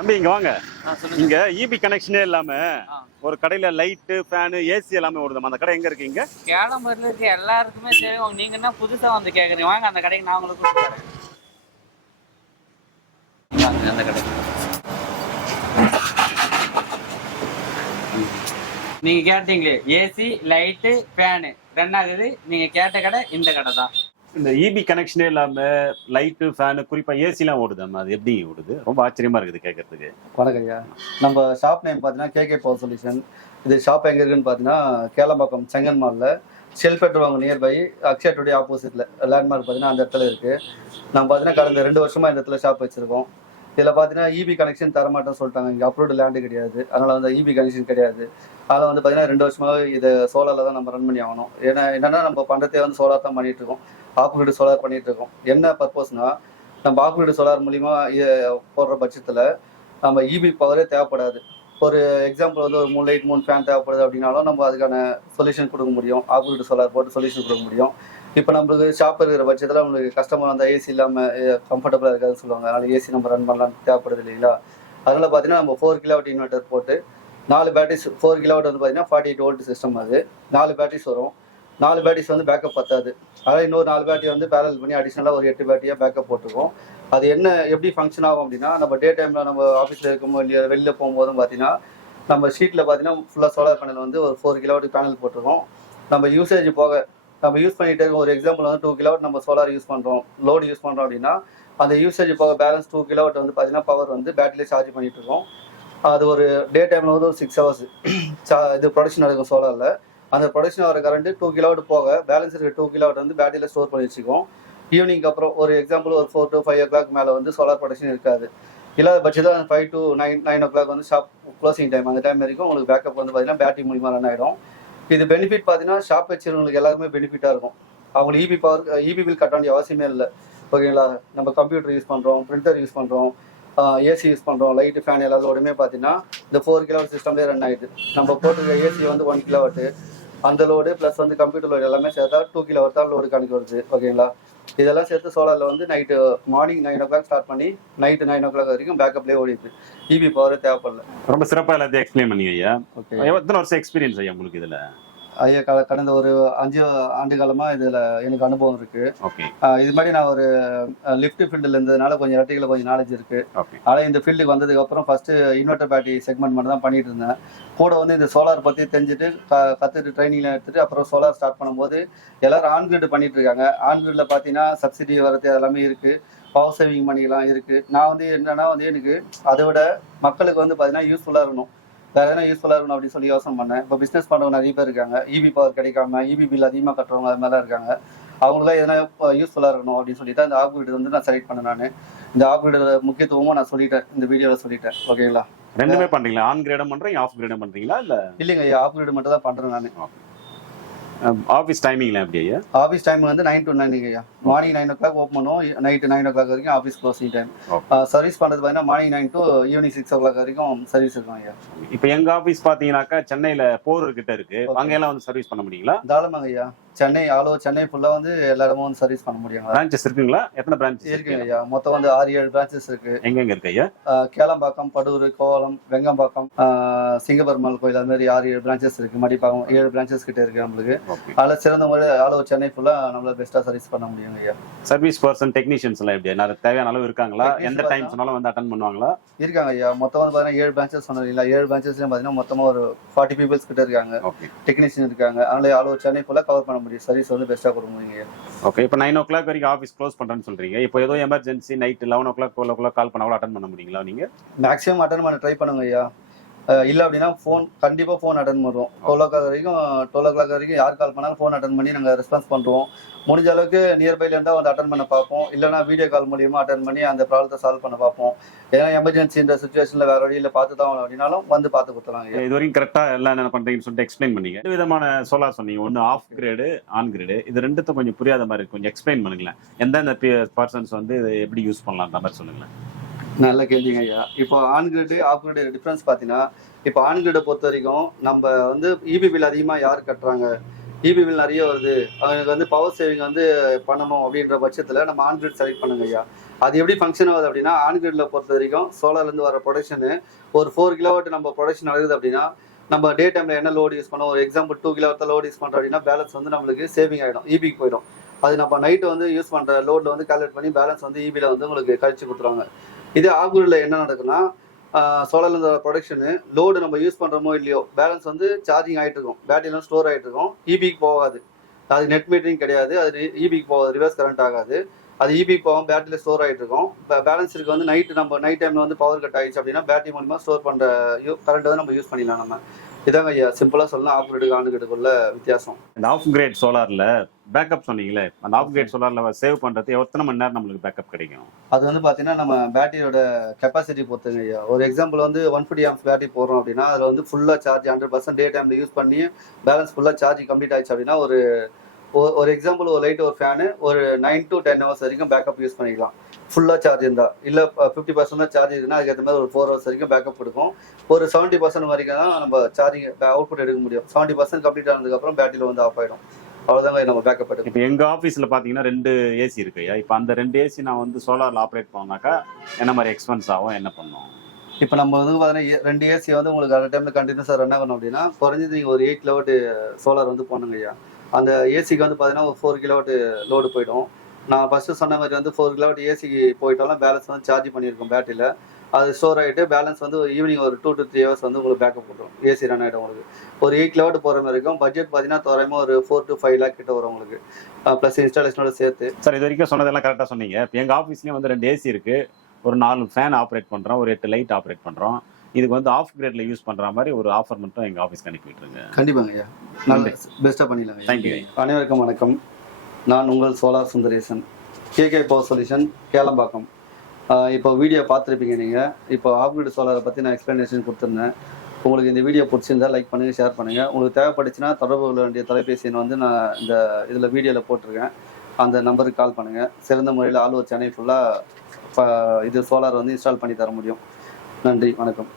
தம்பி இங்க வாங்க. சொல்லுங்க. இங்க இபி கனெக்ஷனே இல்லாம ஒரு கடையில லைட்டு ஃபேனு ஏசி எல்லாமே ஓடுது. அந்த கடை எங்க இருக்கு? இங்க கேளம்பூர்ல இருக்க எல்லாருக்குமே தெரியும். நீங்க என்ன புதுசா வந்து கேக்குறீங்க? வாங்க அந்த கடைக்கு நான் உங்களுக்கு கூப்பிட்டு போறேன். வாங்க அந்த கடைக்கு. நீங்க கேட்டீங்களே ஏசி லைட்டு ஃபேனு ரெண்டாகுது. நீங்க கேட்ட கடை இந்த கடை தான். இந்த இபி கனெக்ஷனே இல்லாம லைட்டு ஃபேனு குறிப்பா ஏசி எல்லாம் ஓடுது. அது எப்படி ஓடுது? ரொம்ப ஆச்சரியமா இருக்குது கேட்கறதுக்கு. வணக்கம் ஐயா. நம்ம ஷாப் நேம் பார்த்தீங்கன்னா கேகே பவர் சொல்யூஷன். இது ஷாப் எங்கே இருக்குன்னு பார்த்தீங்கன்னா கேளம்பாக்கம் செங்கன் மாலில் ஷெல் பெட்ரோல் வாங்க நியர்பை அக்ஷயா டுடே ஆப்போசிட்டில் லேண்ட்மார்க் பார்த்தீங்கன்னா அந்த இடத்துல இருக்குது. நம்ம பார்த்தீங்கன்னா கடந்த 2 வருஷமாக இந்த இடத்துல ஷாப் வச்சுருக்கோம். இதில் பார்த்தீங்கன்னா இபி கனெக்ஷன் தரமாட்டேன்னு சொல்லிட்டாங்க. இங்கே அப்ரூவ்டு லேண்டு கிடையாது, அதனால் வந்து இபி கனெக்ஷன் கிடையாது. அதில் வந்து பார்த்தீங்கன்னா 2 வருஷமாகவே இதை சோலாரில் தான் நம்ம ரன் பண்ணி ஆகணும். ஏன்னா என்னென்னா நம்ம பண்ணுறதே வந்து சோலார் தான் பண்ணிகிட்டு இருக்கோம். ஆப்கிரிட் சோலார் பண்ணிகிட்டு இருக்கோம். என்ன பர்பஸ்னால் நம்ம ஆப்கிரிட் சோலார் மூலிமா போடுற பட்சத்தில் நம்ம இபி பவரே தேவைப்படாது. ஒரு எக்ஸாம்பிள் வந்து ஒரு 3 லைட் 3 ஃபேன் தேவைப்படுது அப்படின்னாலும் நம்ம அதுக்கான சொல்யூஷன் கொடுக்க முடியும். ஆப்கிரிட் சோலார் போட்டு சொல்யூஷன் கொடுக்க முடியும். இப்போ நம்மளுக்கு ஷாப் இருக்கிற பட்சத்தில் நம்மளுக்கு கஸ்டமர் அந்த ஏசி இல்லாமல் கம்ஃபர்டபுளாக இருக்காதுன்னு சொல்லுவாங்க. அதனால் ஏசி நம்ம ரன் பண்ணலாம் தேவைப்படுது இல்லைங்களா? அதனால் பார்த்தீங்கன்னா நம்ம 4 கிலோவாட் இன்வெர்ட்டர் போட்டு 4 பேட்டரிஸ் 4 கிலோவாட் வந்து பார்த்தீங்கன்னா 48 வோல்ட் சிஸ்டம். அது 4 பேட்டரிஸ் வரும். 4 பேட்டரிஸ் வந்து பேக்கப் பத்தாது. அதாவது இன்னொரு 4 பேட்டரி வந்து பேரல் பண்ணி அடிஷ்னலாக ஒரு 8 பேட்டரியாக பேக்கப் போட்டுருக்கோம். அது என்ன எப்படி ஃபங்க்ஷன் ஆகும் அப்படின்னா, நம்ம டே டைமில் நம்ம ஆஃபீஸில் இருக்கும்போது இல்லையா வெளியில் போகும்போதும் பார்த்தீங்கன்னா நம்ம ஷீட்டில் பார்த்தீங்கன்னா ஃபுல்லாக சோலார் பேனல் வந்து ஒரு 4 கிலோவாட் பேனல் போட்டிருக்கோம். நம்ம யூசேஜ் போக நம்ம யூஸ் பண்ணிகிட்டே இருக்கோம். ஒரு எக்ஸாம்பிள் வந்து 2 கிலோவாட் நம்ம சோலார் யூஸ் பண்ணுறோம், லோடு யூஸ் பண்ணுறோம் அப்படின்னா அந்த யூசேஜ் போக பேலன்ஸ் 2 கிலோவாட் வந்து பார்த்தீங்கன்னா பவர் வந்து பேட்டரியிலே சார்ஜ் பண்ணிகிட்டு இருக்கோம். அது ஒரு டே டைமில் வந்து ஒரு 6 ஹவர்ஸ் இது ப்ரொடக்ஷன் நடக்கும் சோலாரில். அந்த ப்ரொடக்ஷன் ஆகிற கரண்ட்டு 2 கிலோவாட் போக பேலன்ஸ் இருக்க 2 கிலோவாட் வந்து பேட்டரியில் ஸ்டோர் பண்ணி வச்சுக்கோம். ஈவினிங் அப்புறம் ஒரு எக்ஸாம்பிள் ஒரு 4 to 5 o'clock மேலே வந்து சோலார் ப்ரொடக்ஷன் இருக்காது. இல்லாத பட்சத்தில் 5 to 9 o'clock வந்து ஷாப் க்ளோசிங் டைம். அந்த டைம் வரைக்கும் உங்களுக்கு பேக்கப் வந்து பார்த்தீங்கன்னா பேட்டரி மூலிமா ரன் ஆகிடும். இது பெனிஃபிட் பார்த்தீங்கன்னா ஷாப் வச்சுருவங்களுக்கு எல்லாருமே பெனிஃபிட்டாக இருக்கும். அவங்களுக்கு இபி பில் கட்ட வேண்டிய அவசியமே இல்லை. ஓகேங்களா? நம்ம கம்ப்யூட்டர் யூஸ் பண்ணுறோம், பிரிண்டர் யூஸ் பண்ணுறோம், ஏசி யூஸ் பண்ணுறோம், லைட்டு ஃபேன் எல்லாத்தோடையுமே பார்த்தீங்கன்னா இந்த 4 கிலோவாட் சிஸ்டம்லேயே ரன் ஆகிடுது. நம்ம போட்டுருக்க ஏசி வந்து 1 கிலோவாட்டு, அந்த லோடு ப்ளஸ் வந்து கம்ப்யூட்டர் லோடு எல்லாமே சேர்த்தா 2 கிலோவாட் தான் லோடு கணக்கு வருது. ஓகேங்களா? இதெல்லாம் சேர்த்து சோலாரில் வந்து நைட்டு மார்னிங் 9 o'clock ஸ்டார்ட் பண்ணி நைட்டு 9 o'clock வரைக்கும் பேக்கப்லேயே ஓடிடுது. இபி பவரே தேவைப்படல. ரொம்ப சிறப்பாக எல்லாத்தையும் எக்ஸ்பிளைன் பண்ணீங்க ஐயா. ஓகே. எத்தனை வருஷம் எக்ஸ்பீரியன்ஸ் ஐயா உங்களுக்கு இதில்? ஐயா கடந்த ஒரு 5 ஆண்டு காலமாக இதில் எனக்கு அனுபவம் இருக்குது. ஓகே. இது மாதிரி நான் ஒரு லிஃப்ட் ஃபீல்டில் இருந்ததுனால கொஞ்சம் எலக்ட்ரிக்கலில் கொஞ்சம் நாலேஜ் இருக்குது. ஓகே. ஆனால் இந்த ஃபீல்டுக்கு வந்ததுக்கப்புறம் ஃபஸ்ட்டு இன்வெர்ட்டர் பேட்டரி செக்மெண்ட் மட்டும் தான் பண்ணிட்டு இருந்தேன். கூட வந்து இந்த சோலார் பற்றி தெரிஞ்சுட்டு கற்றுட்டு ட்ரைனிங்லாம் எடுத்துகிட்டு அப்புறம் சோலார் ஸ்டார்ட் பண்ணும்போது எல்லோரும் ஆன் கிரிட் பண்ணிட்டு இருக்காங்க. ஆன் கிரிட்டில் பார்த்தீங்கன்னா சப்சிடி வரது அதெல்லாமே இருக்குது, பவர் சேவிங் பண்ணிக்கலாம் இருக்குது. நான் வந்து என்னன்னா வந்து எனக்கு அதை விட மக்களுக்கு வந்து பார்த்தீங்கன்னா யூஸ்ஃபுல்லாக இருக்கணும், வேறு எதனா யூஸ்ஃபுல்லாக இருக்கணும் அப்படின்னு சொல்லி யோசனை பண்ணேன். இப்போ பிஸ்னஸ் பண்ணுறவங்க நிறைய பேர் இருக்காங்க, இபி பவர் கிடைக்காம இபி பில் அதிகமாக கட்டுறவங்க அது மாதிரி தான் இருக்காங்க. அவங்களாம் எதனா யூஸ்ஃபுல்லாக இருக்கணும் அப்படின்னு சொல்லிட்டு அந்த ஆப்கிரிட் வந்து நான் செலக்ட் பண்ணேன். நான் இந்த ஆப்கிரிடோட முக்கியத்துவமும் நான் சொல்லிட்டேன், இந்த வீடியோவில் சொல்லிட்டேன். ஓகேங்களா? ரெண்டுமே பண்ணுறீங்களா? ஆன் கிரேடும் பண்ணுறீங்க, ஆஃப் கிரேடும் பண்ணுறீங்களா? இல்லை இல்லைங்க, ஆப்கிரிட் மட்டும் தான் பண்ணுறேன் நான். ஆஃபீஸ் டைமிங்லாம் எப்படி ஐயா? ஆஃபீஸ் டைம் வந்து 9 to 9 ஐயா. மார்னிங் 9 o'clock ஓப்பன் பண்ணுவோம், நைட்டு 9 o'clock வரைக்கும் ஆஃபீஸ் க்ளோசிங் டைம். சர்வீஸ் பண்ணுறது பார்த்தீங்கன்னா மார்னிங் 9 to ஈவினிங் 6 o'clock வரைக்கும் சர்வீஸ் இருக்கும் ஐயா. இப்போ எங்கள் ஆஃபீஸ் பார்த்தீங்கன்னாக்கா சென்னையில் போரூர் கிட்ட இருக்கு, அங்கெல்லாம் வந்து சர்வீஸ் பண்ண முடியுங்களா? தாராளமாங்க ஐயா. சென்னை ஆல் ஓவர் சென்னை ஃபுல்லாக வந்து எல்லா இடமும் வந்து சர்வீஸ் பண்ண முடியும். பிரான்ச்சஸ் இருக்குங்களா? எத்தனை பிரான்ச்சஸ் இருக்குங்க ஐயா? மொத்தம் வந்து 6-7 பிரான்ச்சஸ் இருக்கு. எங்கெங்க இருக்கு ஐயா? கேளம்பாக்கம், படூர், கோவளம், வெங்கம்பாக்கம், சிங்கப்பெருமாள் கோயில், அது மாதிரி 6-7 பிரான்ச்சஸ் இருக்கு. மடிப்பாக்கம் 7 பிரான்ச்சஸ் கிட்ட இருக்கு நம்மளுக்கு. அதில் சிறந்த முறை ஆல் ஓவர் சென்னை ஃபுல்லாக நம்மளால பெஸ்ட்டாக சர்வீஸ் பண்ண முடியும் ஐயா. சர்வீஸ் பர்சன் டெக்னீஷியன்ஸ் எல்லாம் எப்படி தேவையான அளவு இருக்காங்களா? எந்த டைம் சொன்னாலும் வந்து அட்டன் பண்ணுவாங்களா? இருக்காங்க ஐயா. மொத்தம் வந்து பார்த்தீங்கன்னா 7 பிரான்ச்சஸ் சொன்னீங்களா? 7 பிரான்ச்சஸ்லையும் பார்த்தீங்கன்னா மொத்தமாக ஒரு 40 பீப்புள்ஸ் கிட்ட இருக்காங்க, டெக்னீஷியன் இருக்காங்க. அதனால ஆல் ஓவர் சென்னை ஃபுல்லாக கவர் பண்ண முடியும், சர்வீஸ் வந்து பெஸ்ட்டாக கொடுக்க முடியும். ஓகே. இப்போ 9 o'clock வரைக்கும் ஆஃபீஸ் க்ளோஸ் பண்ணுறேன்னு சொல்றீங்க. இப்போ ஏதோ எமர்ஜென்சி நைட் 11 o'clock 12 o'clock கால் பண்ணாலும் அட்டன் பண்ண முடியுங்களா? நீங்கள் மேக்ஸிமம் அட்டன் பண்ண ட்ரை பண்ணுங்க ஐயா. இல்லை அப்படின்னா கண்டிப்பாக ஃபோன் அட்டன் பண்ணுவோம். 12 o'clock வரைக்கும் யார் கால் பண்ணாலும் ஃபோன் அட்டன் பண்ணி நாங்கள் ரெஸ்பான்ஸ் பண்ணுவோம். முடிஞ்ச அளவுக்கு நியர்பைல இருந்தால் வந்து அட்டன் பண்ண பார்ப்போம். இல்லைனா வீடியோ கால் மூலியமாக அட்டன் பண்ணி அந்த ப்ராப்ளத்தை சால்வ் பண்ண பார்ப்போம். ஏன்னா எமர்ஜென்சின்ற சுச்சுவேஷனில் வேறு வழியில் பார்த்து தான் அப்படின்னாலும் வந்து பார்த்து கொடுத்துருவாங்க. இது வரைக்கும் கரெக்டாக எல்லாம் என்ன பண்ணுறீங்கன்னு சொல்லிட்டு எக்ஸ்பிளைன் பண்ணீங்க. 2 விதமான சோலார் சொன்னீங்க, ஒன்று ஆஃப் கிரேடு, ஆன் கிரேடு. இது ரெண்டுத்தும் கொஞ்சம் புரியாத மாதிரி கொஞ்சம் எக்ஸ்பிளைன் பண்ணுங்களேன். எந்தெந்த பர்சன்ஸ் வந்து இதை எப்படி யூஸ் பண்ணலான்ற மாதிரி சொல்லுங்களேன். நல்ல கேள்விங்க ஐயா. இப்போ on grid off grid difference பார்த்தீங்கன்னா, இப்போ ஆன் கிரிடை பொறுத்த வரைக்கும் நம்ம வந்து இபி பில் அதிகமாக யார் கட்டுறாங்க, இபி பில் நிறைய வருது, அவங்களுக்கு வந்து பவர் சேவிங் வந்து பண்ணணும் அப்படின்ற பட்சத்தில் நம்ம ஆன் கிரிட் செலக்ட் பண்ணுங்க ஐயா. அது எப்படி ஃபங்க்ஷன் ஆகுது அப்படின்னா ஆன் கிரிட்ல பொறுத்த வரைக்கும் சோலார்லேருந்து வர ப்ரொடக்ஷனு ஒரு 4 கிலோவாட் நம்ம ப்ரொடக்ஷன் நடக்குது அப்படின்னா நம்ம டே டைமில் என்ன லோடு யூஸ் பண்ணோம், ஒரு எக்ஸாம்பிள் 2 கிலோவாட் லோடு யூஸ் பண்ணுறோம் அப்படின்னா பேலன்ஸ் வந்து நம்மளுக்கு சேவிங் ஆகிடும், இபிக்கு போயிடும். அது நம்ம நைட்டு வந்து யூஸ் பண்ணுற லோடில் வந்து கால்குலேட் பண்ணி பேலன்ஸ் வந்து இபியில் வந்து உங்களுக்கு கழிச்சு கொடுத்துருவாங்க. இதே ஆஃப் கிரிட்ல என்ன நடக்குன்னா சோலார்லேருந்து வர ப்ரொடக்ஷனு லோடு நம்ம யூஸ் பண்ணுறோமோ இல்லையோ பேலன்ஸ் வந்து சார்ஜிங் ஆகிட்டு இருக்கும், பேட்டரிலாம் ஸ்டோர் ஆகிட்டு இருக்கும், இபிக்கு போகாது. அது நெட் மீட்டரிங் கிடையாது, அது இபிக்கு போகாது, ரிவர்ஸ் கரண்ட் ஆகாது. அது இபிக்கு போகாமல் பேட்டரியில் ஸ்டோர் ஆகிட்டு இருக்கும். பேலன்ஸ் இருக்கு வந்து நைட் டைமில் வந்து பவர் கட் ஆகிடுச்சு அப்படின்னா பேட்டரி மூலமா ஸ்டோர் பண்ணுற கரண்ட் வந்து நம்ம யூஸ் பண்ணிடலாம். நம்ம இதாங்க ஐயா சிம்பிளாக சொல்லலாம் ஆஃப் கிரிட் ஆன் கிரிடுக்குள்ள வித்தியாசம். இந்த ஆஃப் கிரேட் சோலார்ல பேக்கப் சொன்னீங்களே, அந்த ஆஃப் கிரேட் சோலார்ல சேவ் பண்றது எத்தனை மணி நேரம் நம்மளுக்கு பேக்கப் கிடைக்கும்? அது வந்து பார்த்தீங்கன்னா நம்ம பேட்டரியோட கெப்பாசிட்டி பொறுத்துங்க ஐயா. ஒரு எக்ஸாம்பிள் வந்து 150 ஆம்ஸ் பேட்டரி போடுறோம் அப்படின்னா அதில் வந்து ஃபுல்லாக சார்ஜ் 100% டே டைமில் யூஸ் பண்ணி பேலன்ஸ் ஃபுல்லாக சார்ஜ் கம்ப்ளீட் ஆயிடுச்சு அப்படின்னா ஒரு எக்ஸாம்பிள் ஒரு லைட் ஒரு ஃபேனு ஒரு 9 to 10 ஹவர்ஸ் வரைக்கும் பேக்கப் யூஸ் பண்ணிக்கலாம். ஃபுல்லாக சார்ஜ் இருந்தால் இல்லை 50% தான் சார்ஜ் இருக்குன்னா அதுக்கேற்ற மாதிரி ஒரு 4 ஹவர்ஸ் வரைக்கும் பேக்கப் கொடுக்கும். ஒரு 70% வரைக்கும் தான் நம்ம சார்ஜிங் அவுட்புட் எடுக்க முடியும். 70% கம்ப்ளீட் ஆனதுக்கப்புறம் பேட்டரியில் வந்து ஆஃப் ஆகிடும். அவ்வளோதாங்க நம்ம பேக்கப் எடுக்கும். இப்போ எங்கள் ஆஃபீஸில் பார்த்தீங்கன்னா 2 ஏசி இருக்கு ஐயா. இப்போ அந்த 2 ஏசி நான் வந்து சோலாரில் ஆப்ரேட் பண்ணாக்கா என்ன மாதிரி எக்ஸ்பென்ஸ் ஆகும், என்ன பண்ணும்? இப்போ நம்ம வந்து பார்த்தீங்கன்னா 2 ஏசி வந்து உங்களுக்கு அந்த டைமில் கண்டினியூஸாக ரன் ஆகணும் அப்படின்னா குறைஞ்சது நீங்கள் ஒரு 8 கிலோவாட் சோலார் வந்து போடணுங்க ஐயா. அந்த ஏசிக்கு வந்து பார்த்தீங்கன்னா ஒரு 4 கிலோவாட் லோடு போயிடும். நான் ஃபஸ்ட்டு சொன்ன மாதிரி வந்து 4 கிலோவாட் ஏசிக்கு போயிட்டாலும் பேலன்ஸ் வந்து சார்ஜ் பண்ணியிருக்கோம் பேட்டரியில். அது ஸ்டோர் ஆகிட்டு பேலன்ஸ் வந்து ஈவினிங் ஒரு 2 to 3 ஹவர்ஸ் வந்து உங்களுக்கு பேக்கப் கொடுத்துரும். ஏசி ரன் ஆகிடும் உங்களுக்கு. ஒரு 8 கிலோவாட் போகிற மாதிரி இருக்கும். பட்ஜெட் பார்த்தீங்கன்னா தோராயமாக ஒரு 4 to 5 lakh கிட்ட வரும் உங்களுக்கு, ப்ளஸ் இன்ஸ்டாலேஷனோட சேர்த்து. சார் இது வரைக்கும் சொன்னதெல்லாம் கரெக்டாக சொன்னீங்க. இப்போ எங்கள் ஆஃபீஸ்லேயும் வந்து 2 ஏசி இருக்கு, ஒரு 4 ஃபேன் ஆப்ரேட் பண்ணுறோம், ஒரு 8 லைட் ஆப்ரேட் பண்ணுறோம். இதுக்கு வந்து ஆஃப் கிரேட்ல யூஸ் பண்ற மாதிரி ஒரு ஆஃபர் மட்டும் எங்க ஆஃபீஸ்க்கு அனுப்பி விட்டுருங்க. கண்டிப்பாங்க ஐயா, நல்ல பெஸ்ட்டாக பண்ணிடலாங்க. தேங்க்யூ. அனைவருக்கும் வணக்கம். நான் உங்கள் solar Sundaresan, KK power solution, Kelambakkam. இப்போ வீடியோ பார்த்துருப்பீங்க நீங்கள். இப்போ ஆஃப் கிரிட் சோலாரை பற்றி நான் எக்ஸ்ப்ளனேஷன் கொடுத்துருந்தேன். உங்களுக்கு இந்த வீடியோ பிடிச்சிருந்தா லைக் பண்ணுங்கள், ஷேர் பண்ணுங்கள். உங்களுக்கு தேவைப்பட்டுச்சுன்னா தொடர்பு கொள்ள வேண்டிய தொலைபேசி எண் வந்து நான் இந்த இதில் வீடியோவில் போட்டிருக்கேன். அந்த நம்பருக்கு கால் பண்ணுங்கள். சிறந்த முறையில் ஆல் ஓவர் சென்னை ஃபுல்லாக இது சோலார் வந்து இன்ஸ்டால் பண்ணி தர முடியும். நன்றி, வணக்கம்.